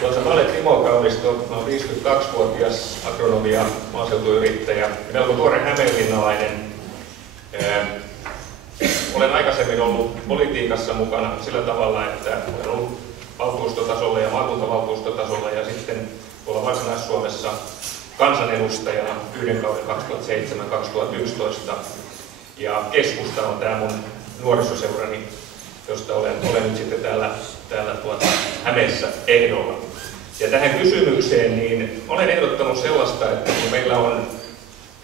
Mä olen Timo Kaunisto, mä olen 52-vuotias agronomi ja maaseutuyrittäjä, melko tuore hämeenlinnalainen. Olen aikaisemmin ollut politiikassa mukana sillä tavalla, että olen ollut valtuustotasolla ja maakuntavaltuustotasolla ja sitten tuolla Varsinais-Suomessa kansanedustajana yhden kauden 2007-2011. Ja keskusta on tämä mun nuorisoseurani, josta olen nyt sitten täällä Hämeessä ehdolla. Ja tähän kysymykseen, niin olen ehdottanut sellaista, että kun meillä on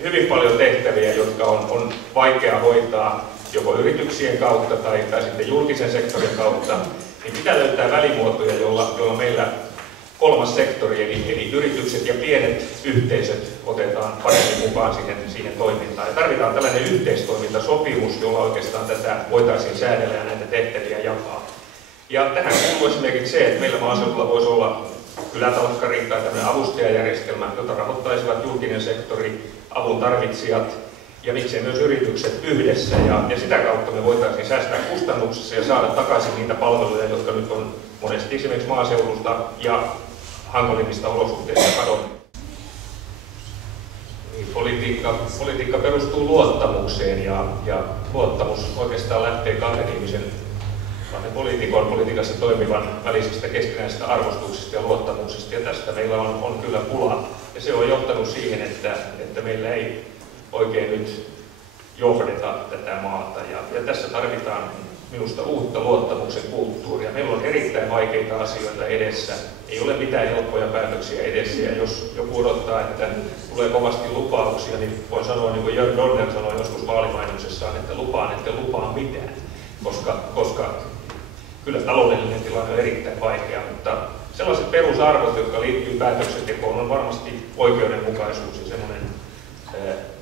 hyvin paljon tehtäviä, jotka on vaikea hoitaa joko yrityksien kautta tai sitten julkisen sektorin kautta, niin pitää löytää välimuotoja, jolla meillä kolmas sektori, eli yritykset ja pienet yhteisöt otetaan paremmin mukaan siihen toimintaan. Ja tarvitaan tällainen yhteistoimintasopimus, jolla oikeastaan tätä voitaisiin säädellä ja näitä tehtäviä jakaa. Ja tähän kuuluu esimerkiksi se, että meillä maaseudulla voisi olla kylätalkkari tai tämmöinen avustajajärjestelmä, jota rahoittaisivat julkinen sektori, avun tarvitsijat ja miksei myös yritykset yhdessä. Ja sitä kautta me voitaisiin säästää kustannuksissa ja saada takaisin niitä palveluja, jotka nyt on monesti esimerkiksi maaseudulta ja hankalimmista olosuhteista kadonnut. Politiikka perustuu luottamukseen ja luottamus oikeastaan lähtee kahden politiikassa toimivan välisistä keskinäisistä arvostuksista ja luottamuksista, ja tästä meillä on kyllä pula. Ja se on johtanut siihen, että meillä ei oikein nyt johdeta tätä maata. Ja tässä tarvitaan minusta uutta luottamuksen kulttuuria. Meillä on erittäin vaikeita asioita edessä. Ei ole mitään helppoja päätöksiä edessä. Ja jos joku odottaa, että tulee kovasti lupauksia, niin voin sanoa, niin kuin Jörg Donner sanoi joskus vaalimainoksessaan, että lupaan, ette lupaa mitään. Koska kyllä taloudellinen tilanne on erittäin vaikea, mutta sellaiset perusarvot, jotka liittyvät päätöksentekoon, on varmasti oikeudenmukaisuus ja semmoinen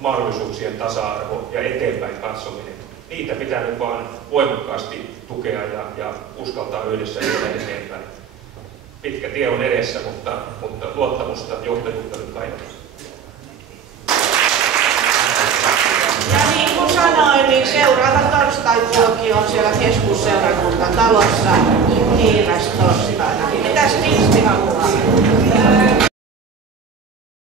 mahdollisuuksien tasa-arvo ja eteenpäin katsominen. Niitä pitää nyt vaan voimakkaasti tukea ja uskaltaa yhdessä viedä eteenpäin. Pitkä tie on edessä, mutta luottamusta, johtajuutta nyt kaivataan. Ja niin kuin sanoin, niin seuraava torstai-tuokki on siellä keskusseurakuntatalossa Hiirastostaina. Mitäs Kristi haluaa?